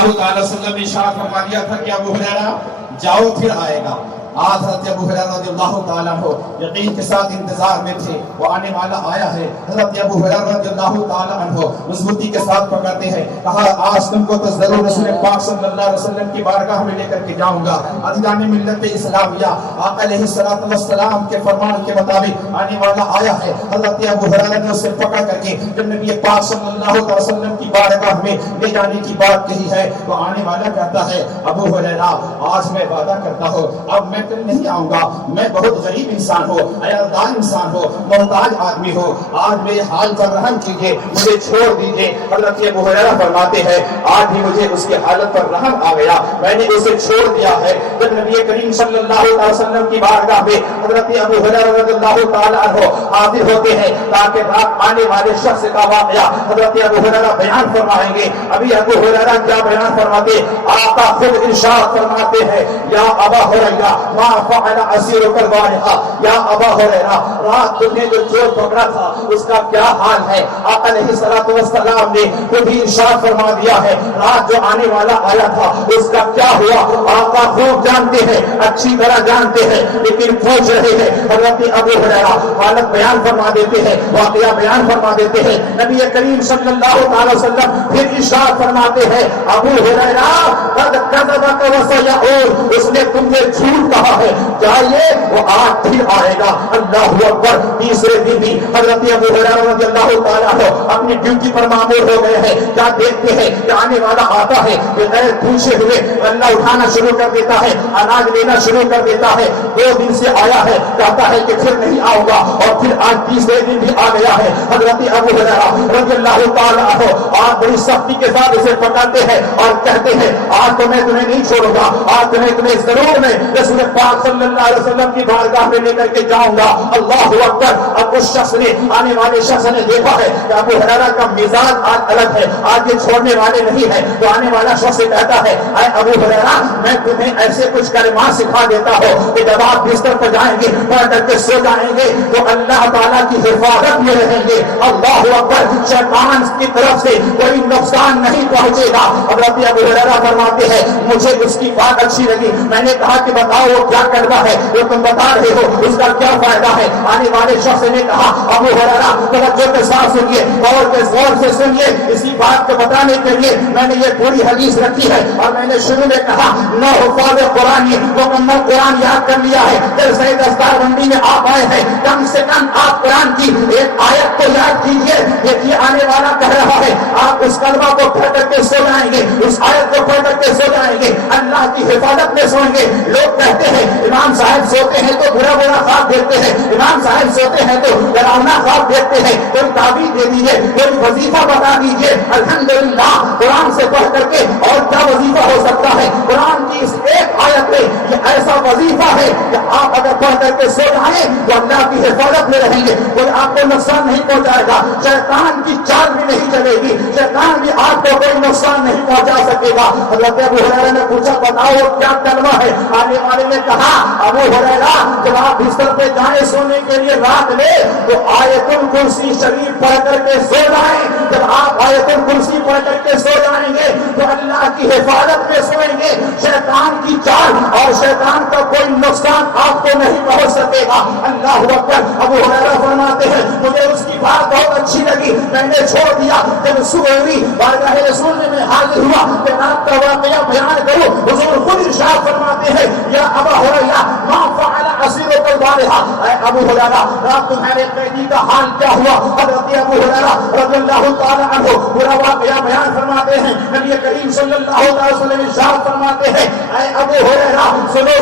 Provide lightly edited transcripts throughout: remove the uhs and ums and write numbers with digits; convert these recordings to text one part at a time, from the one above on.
اللہ تعالی وسلم نے ارشاد فرما دیا تھا کہ ابو ہریرہ جاؤ پھر آئے گا. آج حضرت ابو ہریرہ رضی اللہ تعالیٰ عنہ یقین کے ساتھ انتظار میں تھے، وہ آنے والا آیا ہے. حضرت ابو ہریرہ رضی اللہ تعالیٰ عنہ مضبوطی کے ساتھ پکڑتے ہیں، کہا آج تم کو تو ضرور رسول پاک صلی اللہ علیہ وسلم کی بارگاہ میں لے کر کے جاؤں گا. عزیزان ملت اسلامیہ، آقا علیہ الصلوۃ والسلام کے فرمان کے مطابق آنے والا آیا ہے. حضرت ابو ہریرہ نے اسے پکڑ کر کے جب نبی پاک صلی اللہ علیہ وسلم کی بارگاہ میں لے جانے کی بات کہی ہے تو آنے والا کہتا ہے ابو ہریرہ آج میں وعدہ کرتا ہوں اب میں کل نہیں آؤں گا، میں بہت غریب انسان ہوں، عیالدار انسان ہوں، محتاج آدمی ہوں، آج میرے حال پر رحم کیجیے، مجھے چھوڑ دیجیے. حضرت ابو ہریرہ فرماتے ہیں آج بھی مجھے اس کی حالت پر رحم آ گیا، میں نے اسے چھوڑ دیا ہے. جب نبی کریم صلی اللہ علیہ وسلم کی بارگاہ میں حضرت ابو ہریرہ رضی اللہ تعالیٰ عنہ حاضر ہوتے ہیں تاکہ رات آنے والے شخص کا واقعہ حضرت ابو ہریرہ بیان فرمائیں گے. ابھی ابو ہریرہ کیا بیان فرماتے؟ آقا خود ارشاد فرماتے ہیں یا ابا ہریرہ ما فعل اسیرک البارحہ، یا ابا ہریرہ رات تمہیں جو چور پکڑا تھا اس کا کیا حال ہے؟ آقا علیہ الصلوۃ والسلام نے خود ہی ارشاد فرما دیا ہے رات جو آنے والا آیا تھا اس کا کیا ہوا. آقا خوب جانتے ہیں، اچھی طرح جانتے ہیں، لیکن پوچھ رہے ہیں. حضرت ابو ہریرہ حالت بیان فرما دیتے ہیں، واقعہ بیان فرما دیتے ہیں. نبی کریم صلی اللہ علیہ وسلم پھر ارشاد فرماتے ہیں ابو ہریرہ قد کذبک وسیعود، اس نے تم سے جھوٹ کہا ہے، جائیے وہ آج پھر آئے گا. اللہ اکبر. تیسرے دن بھی حضرت ابو ہریرہ رضی اللہ تعالیٰ عنہ اپنی ڈیوٹی پر مامور ہو گئے ہیں. کیا دیکھتے ہیں کہ آنے والا آتا ہے، بغیر پوچھے ہوئے اللہ اٹھانا شروع کر دیتا ہے، اناج لینا شروع کر دیتا ہے. 2 دن سے آیا ہے، کہتا ہے کہ پھر نہیں آؤں گا، اور پھر آج تیسرے دن بھی آ گیا ہے. حضرت ابو ہریرہ رضی اللہ تعالیٰ عنہ آج بڑی سختی کے ساتھ اسے پکڑتے ہیں اور کہتے ہیں آج تو میں تمہیں نہیں چھوڑوں گا، آج تمہیں ضرور میں رسول پاک صلی اللہ علیہ وسلم کی بارگاہ میں لے کر کے جاؤں گا. اللہ اکبر. اب اس شخص نے، آنے والے شخص نے دیکھا ہے کہ ابو ہریرہ کا مزاج آج الگ ہے، آج یہ چھوڑنے والے نہیں ہے. تو آنے والا شخص کہتا ہے اے ابو ہریرہ میں تمہیں ایسے کچھ کلمات سکھا دیتا ہوں کہ جب آپ بستر پر جائیں گے، پڑھ کر کے سو جائیں گے تو اللہ تعالیٰ کی حفاظت میں رہیں گے. اللہ اکبر. شیطان کی طرف سے کوئی نقصان نہیں پہنچے گا. حضرت ابو ہریرہ فرماتے ہیں مجھے اس کی بات اچھی لگی. میں نے کہا کہ بتاؤ وہ کیا کلمہ ہے جو تم بتا رہے ہو، اس کا کیا فائدہ ہے؟ آنے والے شخص نے کہا ابو ہریرہ توجہ کے ساتھ سنیے اور کے زور سے سنیے، اسی بات کو بتانے کے لیے میں نے یہ پوری حدیث رکھی ہے. اور میں نے شروع میں کہا 9 حفاظ قرآن مکمل قرآن یاد کر لیا ہے. جلسہ دستار بندی میں آپ آئے ہیں، کم سے کم آپ قرآن کی ایک آیت کو یاد کیجیے. یہ آنے والا کہہ رہا ہے آپ اس کلمہ کو پڑھ کر کے سو جائیں گے، اس آیت کو پڑھ کر کے سو جائیں گے، اللہ کی حفاظت میں سوئیں گے. لوگ کہتے ہیں امام صاحب سوتے ہیں تو برا برا خواب دیکھتے ہیں، امام صاحب سوتے ہیں تو ڈراؤنا خواب دیکھتے ہیں. کوئی تعبیر دے دیجیے، کوئی وظیفہ بتا دیجیے. الحمدللہ قرآن سے پڑھ کر کے اور کیا وظیفہ ہو سکتا ہے؟ قرآن کی اس ایک آیت میں یہ ایسا وظیفہ ہے کہ آپ اگر پڑھ کر کے سو جائیں تو اللہ کی حفاظت میں رہیں گے، کوئی آپ کو نقصان نہیں پہنچائے گا، شیطان کی چال بھی نہیں چلے گی، شیطان بھی آپ کو کوئی نقصان نہیں پہنچا سکے گا. حضرت ابو ہریرہ نے پوچھا بتاؤ وہ کیا کلمہ ہے؟ آنے والے نے کہا ابو ہریرہ جب آپ بستر پہ جائیں سونے کے لیے رات میں تو آیت الکرسی شریف پڑھ کر کے سو جائیں. جب آپ آیت الکرسی پڑھ کر کے سو جائیں گے تو اللہ کی حفاظت میں سوئیں گے، شیطان کی چال اور شیطان کا کوئی نقصان آپ کو نہیں پہنچ سکے گا. اللہ اکبر. ابو ہریرہ فرماتے ہیں مجھے اس کی بات بہت اچھی لگی، میں نے چھوڑ دیا. جب صبح ہوئی بارگاہ رسول میں حاضر ہوا کہ رات کا واقعہ بیان کروں. حضور خود ارشاد فرماتے ہیں یا ابا ہریرہ ما فعل اسیرک البارحہ، اے ابو ہریرہ رات تمہارے قیدی کا حال کیا ہوا؟ حضرت ابو ہریرہ رضی اللہ تعالی عنہ پورا واقعہ بیان فرماتے ہیں. نبی کریم صلی اللہ علیہ وسلم ارشاد فرماتے ہیں اے ابو ہریرہ سنو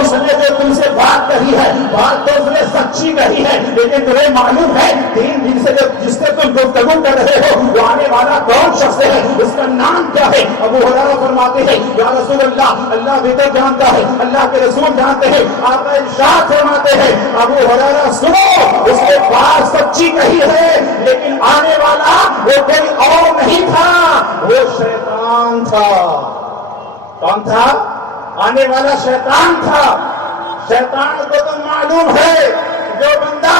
اس نے جو تم سے بات کہی ہے، بات تو اس نے سچی کہی ہے، لیکن تمہیں معلوم ہے 3 دن سے جس سے تم گفتگو کر رہے ہو وہ آنے والا کون شخص ہے، اس کا نام کیا ہے؟ ابو ہریرہ فرماتے ہیں یا رسول اللہ اللہ بہتر جانتا ہے، اللہ کے رسول جانتے ہیں. آپ ارشاد فرماتے ہیں ابو ہریرہ سنو اس نے بات سچی کہی ہے، لیکن آنے والا وہ کوئی اور نہیں تھا، وہ شیطان تھا. کون تھا؟ آنے والا شیطان تھا. شیطان کو تو معلوم ہے جو بندہ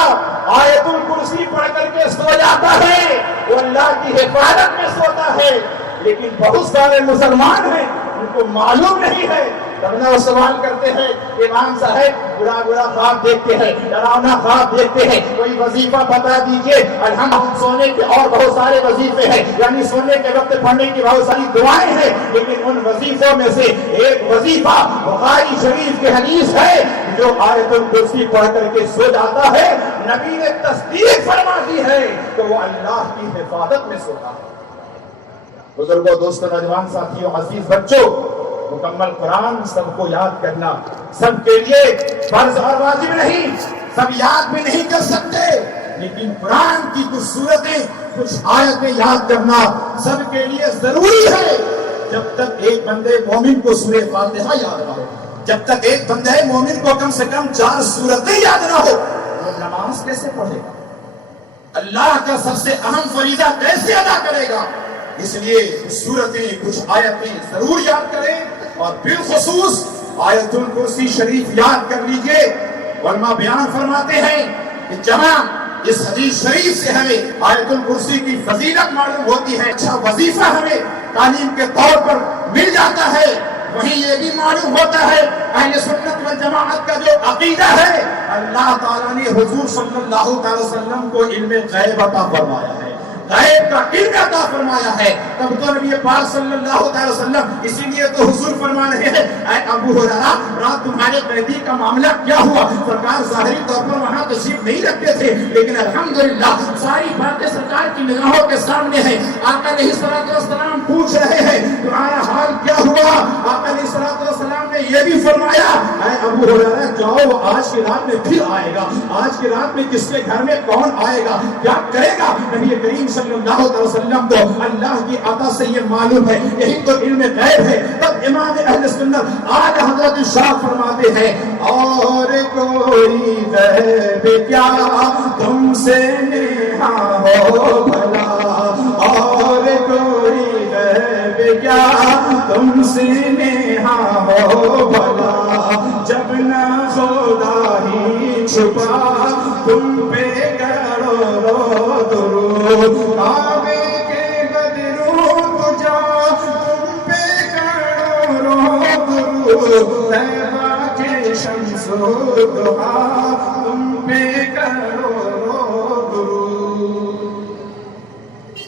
آیت الکرسی پڑھ کر کے سو جاتا ہے وہ اللہ کی حفاظت میں سوتا ہے. لیکن بہت سارے مسلمان ہیں ان کو معلوم نہیں ہے. ورنہ وہ سوال کرتے ہیں امام صاحب برا خواب دیکھتے ہیں, ڈراؤنا خواب دیکھتے ہیں, کوئی وظیفہ بتا دیجئے. الحمد سونے کے اور بہت سارے وظیفے ہیں, یعنی سونے کے وقت پڑھنے کی بہت ساری دعائیں ہیں, لیکن ان وظیفوں میں سے ایک وظیفہ بخاری شریف کی حدیث ہے, جو آیت الکرسی پڑھ کر کے سو جاتا ہے نبی نے تصدیق فرما دی ہے تو وہ اللہ کی حفاظت میں سوتا ہے. بزرگوں, دوستوں, نوجوان ساتھیوں, عزیز بچوں, مکمل قرآن سب کو یاد کرنا سب کے لیے فرض اور واجب نہیں, سب یاد بھی نہیں کر سکتے, لیکن قرآن کی کچھ صورتیں کچھ آیتیں یاد کرنا سب کے لیے ضروری ہے. جب تک ایک بندے مومن کو سورہ فاتحہ یاد نہ ہو, جب تک ایک بندے مومن کو کم سے کم 4 سورتیں یاد نہ ہو, وہ نماز کیسے پڑھے گا, اللہ کا سب سے اہم فریضہ کیسے ادا کرے گا؟ اس لیے سورتیں کچھ آیتیں ضرور یاد کریں, اور بالخصوص آیت الکرسی شریف یاد کر لیجئے. علماء بیان فرماتے ہیں کہ جہاں اس حدیث شریف سے ہمیں آیت الکرسی کی فضیلت معلوم ہوتی ہے, اچھا وظیفہ ہمیں تعلیم کے طور پر مل جاتا ہے, وہیں یہ بھی معلوم ہوتا ہے اہل سنت والجماعت کا جو عقیدہ ہے, اللہ تعالیٰ نے حضور صلی اللہ علیہ وسلم کو علم غیب عطا فرمایا ہے, غیب کا علم عطا فرمایا ہے. تب تو نبی پاک صلی اللہ علیہ وسلم, اسی لیے تو حضور فرما رہے ہیں اے ابو ہریرہ رات تمہارے قیدی کا معاملہ کیا ہوا؟ سرکار ظاہری طور پر وہاں تشریف نہیں رکھتے تھے, لیکن الحمدللہ ساری باتیں سرکار کی نگاہوں کے سامنے ہیں. آقا علیہ الصلوۃ والسلام پوچھ رہے ہیں تمہارا حال کیا ہوا؟ آقا علیہ الصلوۃ والسلام نے یہ بھی فرمایا اے ابو ہریرہ جاؤ, آج کی رات میں پھر آئے گا, آج کی رات میں کس کے گھر میں کون آئے گا, کیا کرے گا؟ نبی کریم صلی اللہ علیہ وسلم کو اللہ کی عطا سے یہ معلوم ہے, یہی تو علم غیب ہے. تب امام اہل سنت آج حضرت شاہ فرماتے ہیں اور کوئی غیب کیا تم سے نیہا ہو بھلا, اور کوئی غیب کیا تم سے نیہا ہو بھلا, جب نہ خدا ہی چھپا تم پہ کرو درود, کعبے کے بدرو تجا تم پہ کرو درود, طیبہ کے شمس و ضحا تم پہ کرو درود.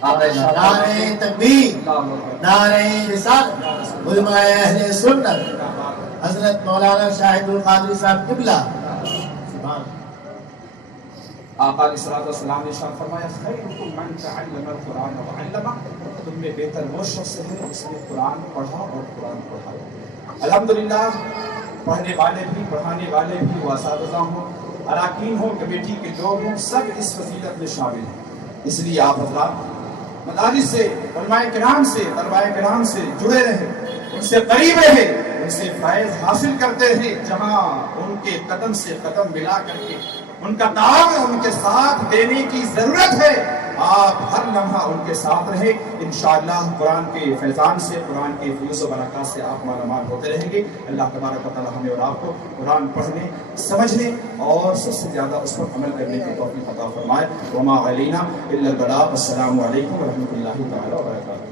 نعرہ تکبیر, نعرہ رسالت, علماء اہل سنت حضرت مولانا شاہد القادری صاحب قبلہ. آقا علیہ الصلوۃ والسلام نے ارشاد فرمایا خیرکم من تعلم القرآن وعلمہ, تم میں بہتر وہ شخص ہے اس نے قرآن پڑھا اور قرآن پڑھایا. الحمدللہ پڑھنے والے بھی, پڑھانے والے بھی, وہ اساتذہ ہوں, اراکین ہوں, کمیٹی کے لوگ ہوں, سب اس فضیلت میں شامل ہیں. اس لیے آپ حضرات مدارس سے, علماء کرام سے, طلباء کرام سے جڑے رہے, ان سے قریب رہے, ان سے فیض حاصل کرتے رہے, جہاں ان کے قدم سے قدم ملا کر کے ان کا تعاون ان کے ساتھ دینے کی ضرورت ہے. آپ ہر لمحہ ان کے ساتھ رہیں, انشاءاللہ قرآن کے فیضان سے, قرآن کے فیوز و برکات سے آپ مالا مال ہوتے رہیں گے. اللہ تبارک و تعالی ہمیں اور آپ کو قرآن پڑھنے, سمجھنے اور سب سے زیادہ اس پر عمل کرنے کی توفیق عطا فرمائے. وما علینا الا البلاغ. السلام علیکم ورحمۃ اللہ تعالی وبرکاتہ.